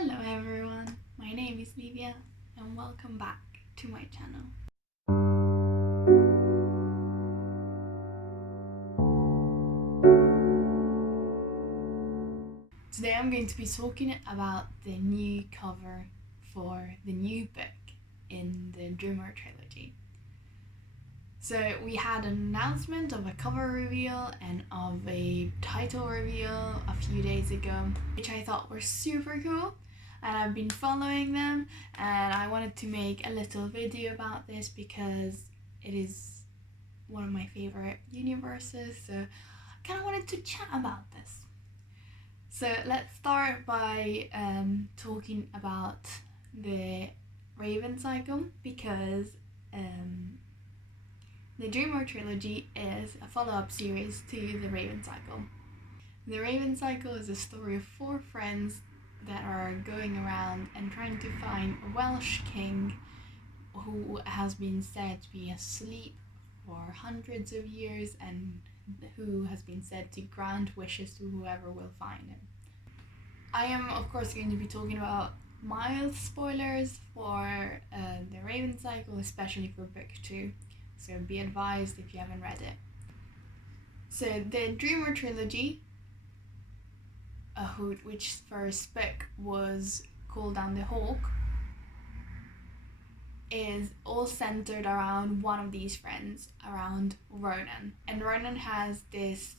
Hello everyone, my name is Livia and welcome back to my channel. Today I'm going to be talking about the new cover for the new book in the Dreamer Trilogy. So we had an announcement of a cover reveal and of a title reveal a few days ago, which I thought were super cool, and I've been following them, and I wanted to make a little video about this because it is one of my favorite universes, so I kind of wanted to chat about this. So let's start by talking about the Raven cycle, because the Dreamer Trilogy is a follow-up series to the Raven cycle. The Raven cycle is a story of 4 friends that are going around and trying to find a Welsh king who has been said to be asleep for hundreds of years and who has been said to grant wishes to whoever will find him. I am of course going to be talking about mild spoilers for the Raven cycle, especially for book 2, so be advised if you haven't read it. So the Dreamer Trilogy, which first book was Call Down the Hawk, is all centered around one of these friends, around Ronan. And Ronan has this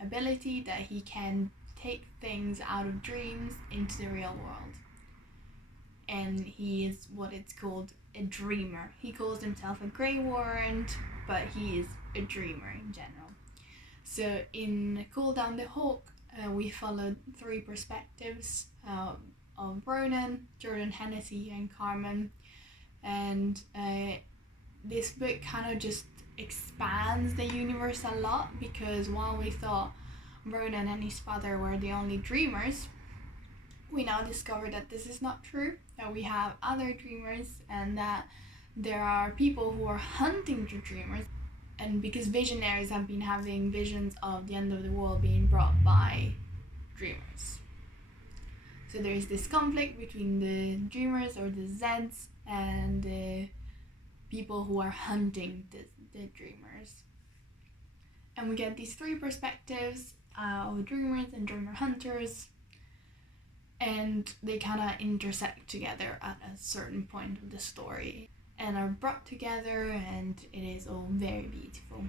ability that he can take things out of dreams into the real world. And he is what it's called a dreamer. He calls himself a Grey Warrant, but he is a dreamer in general. So in Call Down the Hawk, we followed 3 perspectives of Ronan, Jordan Hennessy and Carmen, and this book kind of just expands the universe a lot, because while we thought Ronan and his father were the only dreamers, we now discover that this is not true, that we have other dreamers and that there are people who are hunting the dreamers. And because visionaries have been having visions of the end of the world being brought by dreamers. So there is this conflict between the dreamers, or the Zeds, and the people who are hunting the dreamers. And we get these 3 perspectives of dreamers and dreamer hunters, and they kind of intersect together at a certain point of the story and are brought together, and it is all very beautiful.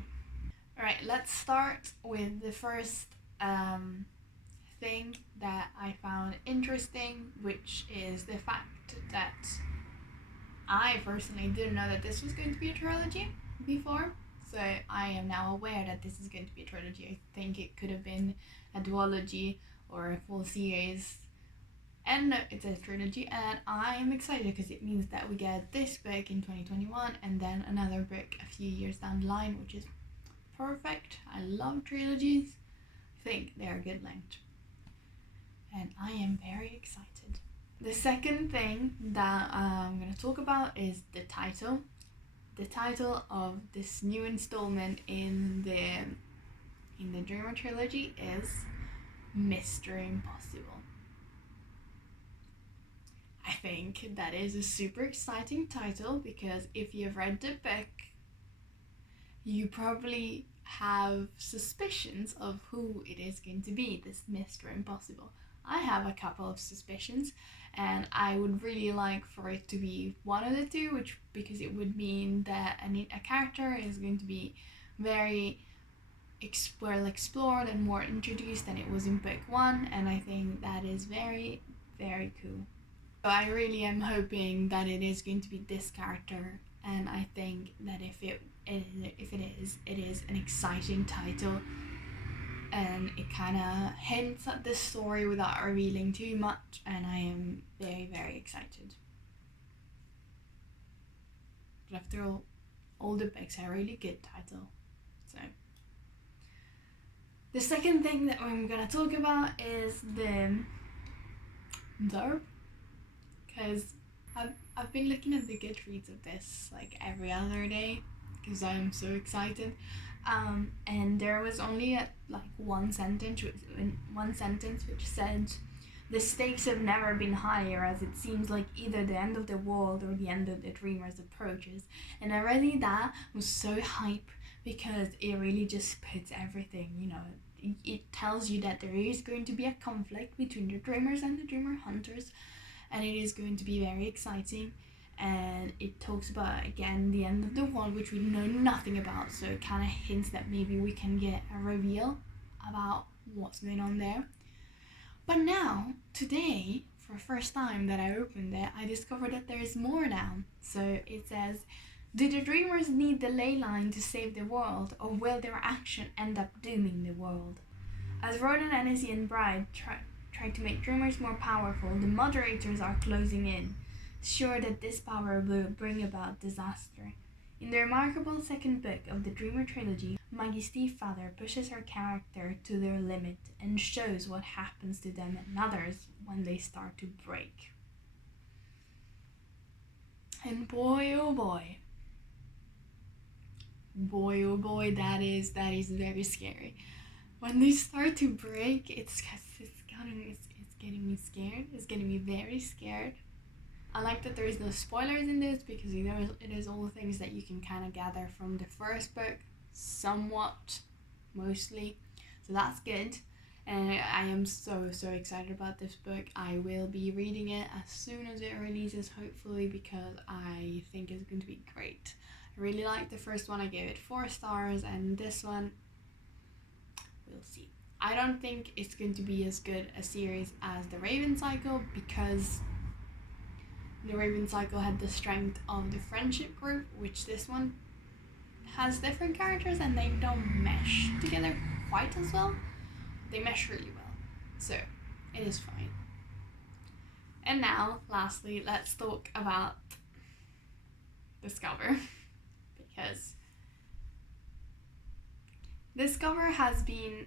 Alright, let's start with the first thing that I found interesting, which is the fact that I personally didn't know that this was going to be a trilogy before. So I am now aware that this is going to be a trilogy. I think it could have been a duology or a full series. And no, it's a trilogy, and I'm excited because it means that we get this book in 2021 and then another book a few years down the line, which is perfect. I love trilogies. I think they are good length. And I am very excited. The second thing that I'm going to talk about is the title. The title of this new installment in the Dreamer Trilogy is Mr. Impossible. I think that is a super exciting title, because if you've read the book, you probably have suspicions of who it is going to be, this Mr. Impossible. I have a couple of suspicions, and I would really like for it to be one of the 2, because it would mean that a character is going to be very well explored and more introduced than it was in book 1, and I think that is very, very cool. So I really am hoping that it is going to be this character, and I think that if it is an exciting title, and it kind of hints at the story without revealing too much, and I am very, very excited. But after all the books are a really good title. So the second thing that I'm gonna talk about is the Derb. Because I've been looking at the Goodreads of this like every other day, because I'm so excited, and there was only one sentence which said The stakes have never been higher, as it seems like either the end of the world or the end of the Dreamers approaches. And already that was so hype because it really just puts everything, it tells you that there is going to be a conflict between the Dreamers and the Dreamer Hunters, and it is going to be very exciting. And it talks about, again, the end of the world, which we know nothing about, so it kind of hints that maybe we can get a reveal about what's going on there. But now, today, for the first time that I opened it, I discovered that there is more now. So it says, do the Dreamers need the ley line to save the world, or will their action end up dooming the world? As Ronan, Hennessy, and Bride try to make Dreamers more powerful, the moderators are closing in, sure that this power will bring about disaster. In the remarkable second book of the Dreamer Trilogy, Maggie's Stieffather pushes her character to their limit and shows what happens to them and others when they start to break. And boy oh boy, that is very scary. When they start to break, it's getting me scared. It's getting me very scared. I like that there is no spoilers in this because it is all the things that you can kind of gather from the first book, somewhat, mostly. So that's good. And I am so excited about this book. I will be reading it as soon as it releases, hopefully, because I think it's going to be great. I really liked the first one. I gave it 4 stars, and this one, we'll see. I don't think it's going to be as good a series as the Raven Cycle because the Raven Cycle had the strength of the friendship group, which this one has different characters and they don't mesh together quite as well. They mesh really well, so it is fine. And now, lastly, let's talk about this cover, because this cover has been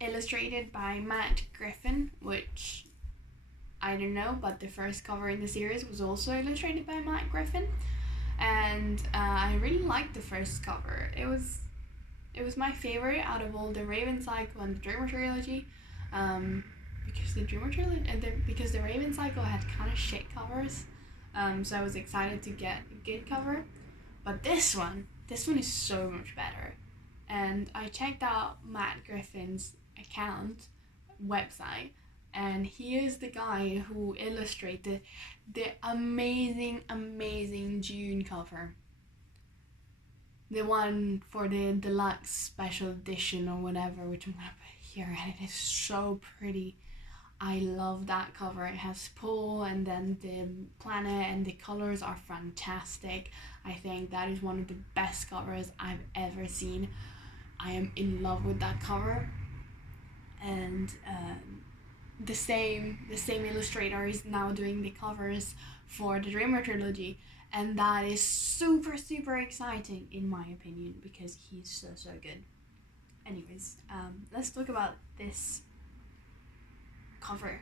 illustrated by Matt Griffin, which I don't know, but the first cover in the series was also illustrated by Matt Griffin, and I really liked the first cover. It was my favorite out of all the Raven Cycle and the Dreamer Trilogy, because the Raven Cycle had kind of shit covers, so I was excited to get a good cover. But this one is so much better, and I checked out Matt Griffin's website. And he is the guy who illustrated the amazing June cover. The one for the deluxe special edition or whatever, which I'm gonna put here, and it is so pretty. I love that cover. It has Paul and then the planet, and the colors are fantastic. I think that is one of the best covers I've ever seen. I am in love with that cover. And the same illustrator is now doing the covers for the Dreamer Trilogy, and that is super exciting in my opinion because he's so good. Anyways, let's talk about this cover.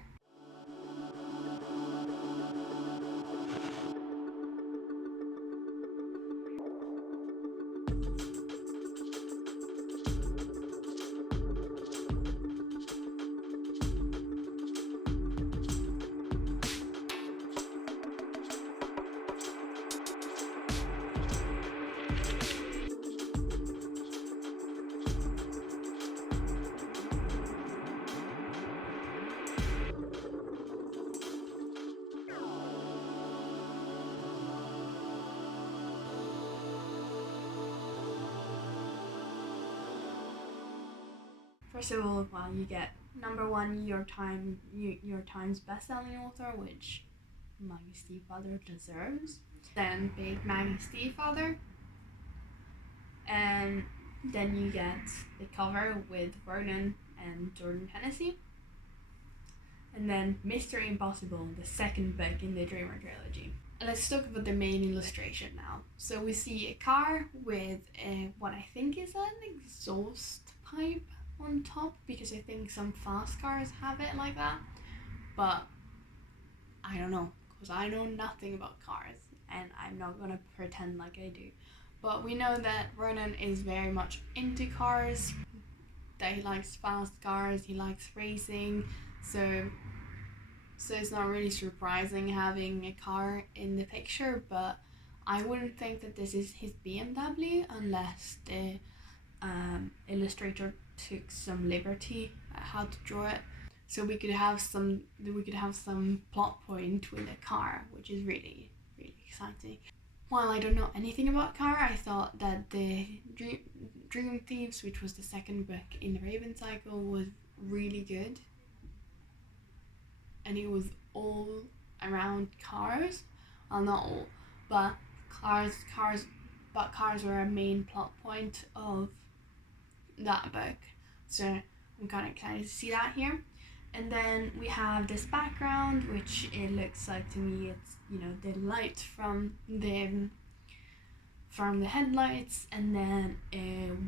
First of all, well, you get #1 New York Times best-selling author, which Maggie's Stieffather deserves. Then big Maggie's Stieffather, and then you get the cover with Ronan and Jordan Hennessy, and then Mystery Impossible, the second book in the Dreamer Trilogy. And let's talk about the main illustration now. So we see a car with what I think is an exhaust pipe on top, because I think some fast cars have it like that, but I don't know, because I know nothing about cars and I'm not gonna pretend like I do. But we know that Ronan is very much into cars, that he likes fast cars, he likes racing, so it's not really surprising having a car in the picture, but I wouldn't think that this is his BMW unless the illustrator took some liberty at how to draw it. So we could have some plot point with a car, which is really, really exciting. While I don't know anything about car, I thought that the Dream Thieves, which was the second book in the Raven cycle, was really good. And it was all around cars. Well, not all, but cars were a main plot point of that book. So I'm kind of excited to see that here. And then we have this background, which it looks like to me it's, you know, the light from the headlights, and then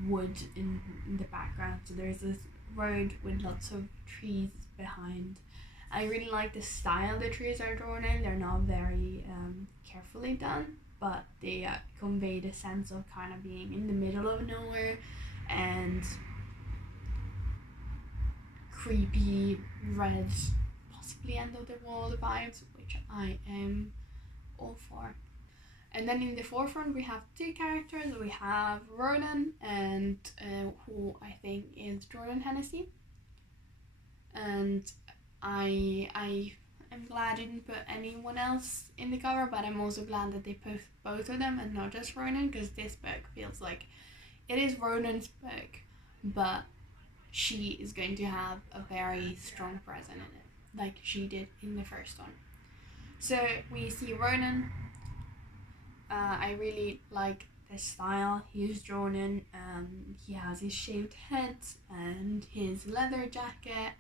wood in the background. So there's this road with lots of trees behind. I really like the style the trees are drawn in. They're not very carefully done, but they convey the sense of kind of being in the middle of nowhere and creepy red, possibly end of the world vibes, which I am all for. And then in the forefront we have two characters. We have Ronan, and who I think is Jordan Hennessy. And I am glad I didn't put anyone else in the cover, but I'm also glad that they put both of them and not just Ronan, because this book feels like it is Ronan's book, but she is going to have a very strong presence in it, like she did in the first one. So we see Ronan. I really like the style he's drawn in. He has his shaved head and his leather jacket,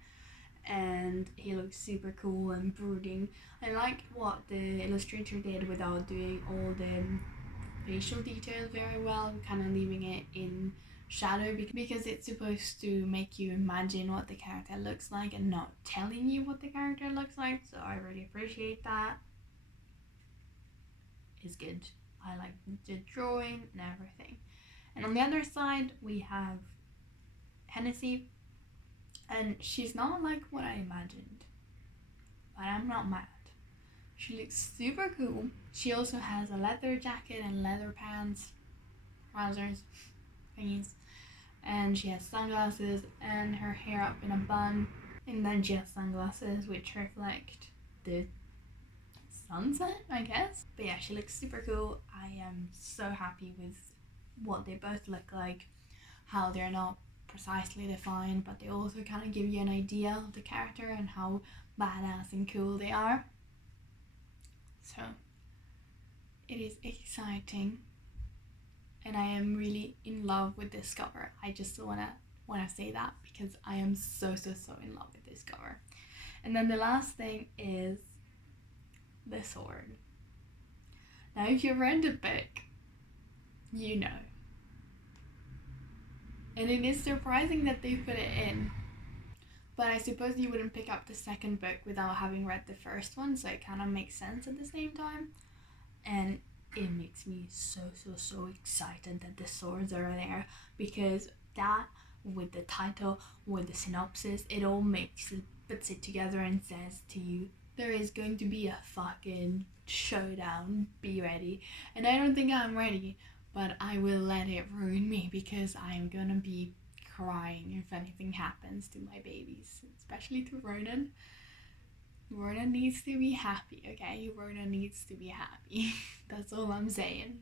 and he looks super cool and brooding. I like what the illustrator did without doing all the facial details very well, kind of leaving it in shadow, because it's supposed to make you imagine what the character looks like and not telling you what the character looks like. So I really appreciate that. It's good. I like the drawing and everything. And on the other side we have Hennessy, and she's not like what I imagined, but I'm not mad. She looks super cool. She also has a leather jacket and leather pants, trousers, thingies, and she has sunglasses and her hair up in a bun, and then she has sunglasses which reflect the sunset, I guess. But yeah, she looks super cool. I am so happy with what they both look like, how they're not precisely defined, but they also kind of give you an idea of the character and how badass and cool they are. So it is exciting, and I am really in love with this cover. I just wanna say that because I am so in love with this cover. And then the last thing is the sword. Now if you've read the book, you know. And it is surprising that they put it in. But I suppose you wouldn't pick up the second book without having read the first one, so it kind of makes sense at the same time. And it makes me so excited that the swords are there, because that, with the title, with the synopsis, it all puts it together and says to you, there is going to be a fucking showdown, be ready. And I don't think I'm ready, but I will let it ruin me, because I'm gonna be crying if anything happens to my babies, especially to Ronan. Ronan needs to be happy, okay? Ronan needs to be happy. That's all I'm saying.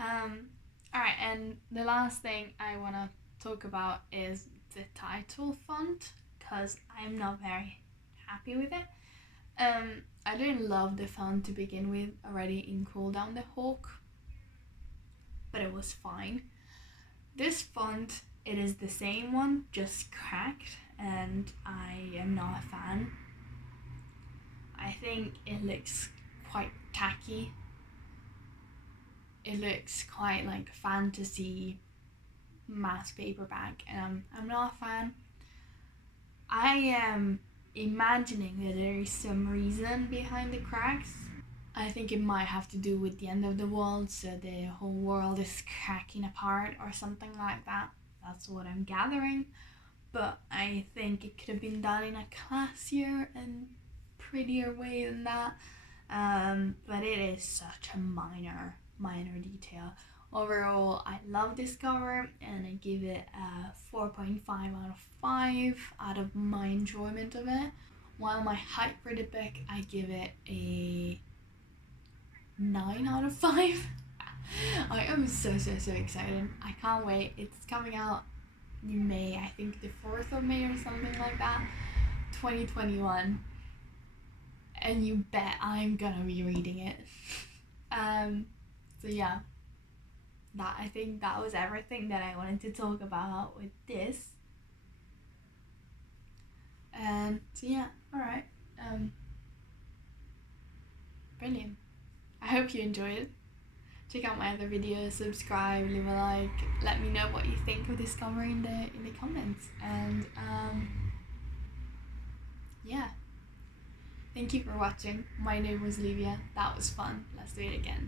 Alright, and the last thing I want to talk about is the title font, because I'm not very happy with it. I didn't love the font to begin with already in Call Down the Hawk, but it was fine. This font, it is the same one, just cracked, and I am not a fan. I think it looks quite tacky. It looks quite like fantasy mass paperback, and I'm not a fan. I am imagining that there is some reason behind the cracks. I think it might have to do with the end of the world, so the whole world is cracking apart or something like that. That's what I'm gathering. But I think it could have been done in a classier and prettier way than that. But it is such a minor detail. Overall, I love this cover and I give it a 4.5 out of 5 out of my enjoyment of it. While my hype for the book, I give it a 9 out of 5. I am so excited. I can't wait. It's coming out in May, I think the 4th of May or something like that, 2021. And you bet I'm gonna be reading it. So yeah, I think that was everything that I wanted to talk about with this. So yeah, alright. Brilliant. I hope you enjoyed it. Check out my other videos, subscribe, leave a like, let me know what you think of this cover in the comments. And yeah. Thank you for watching. My name was Livia. That was fun. Let's do it again.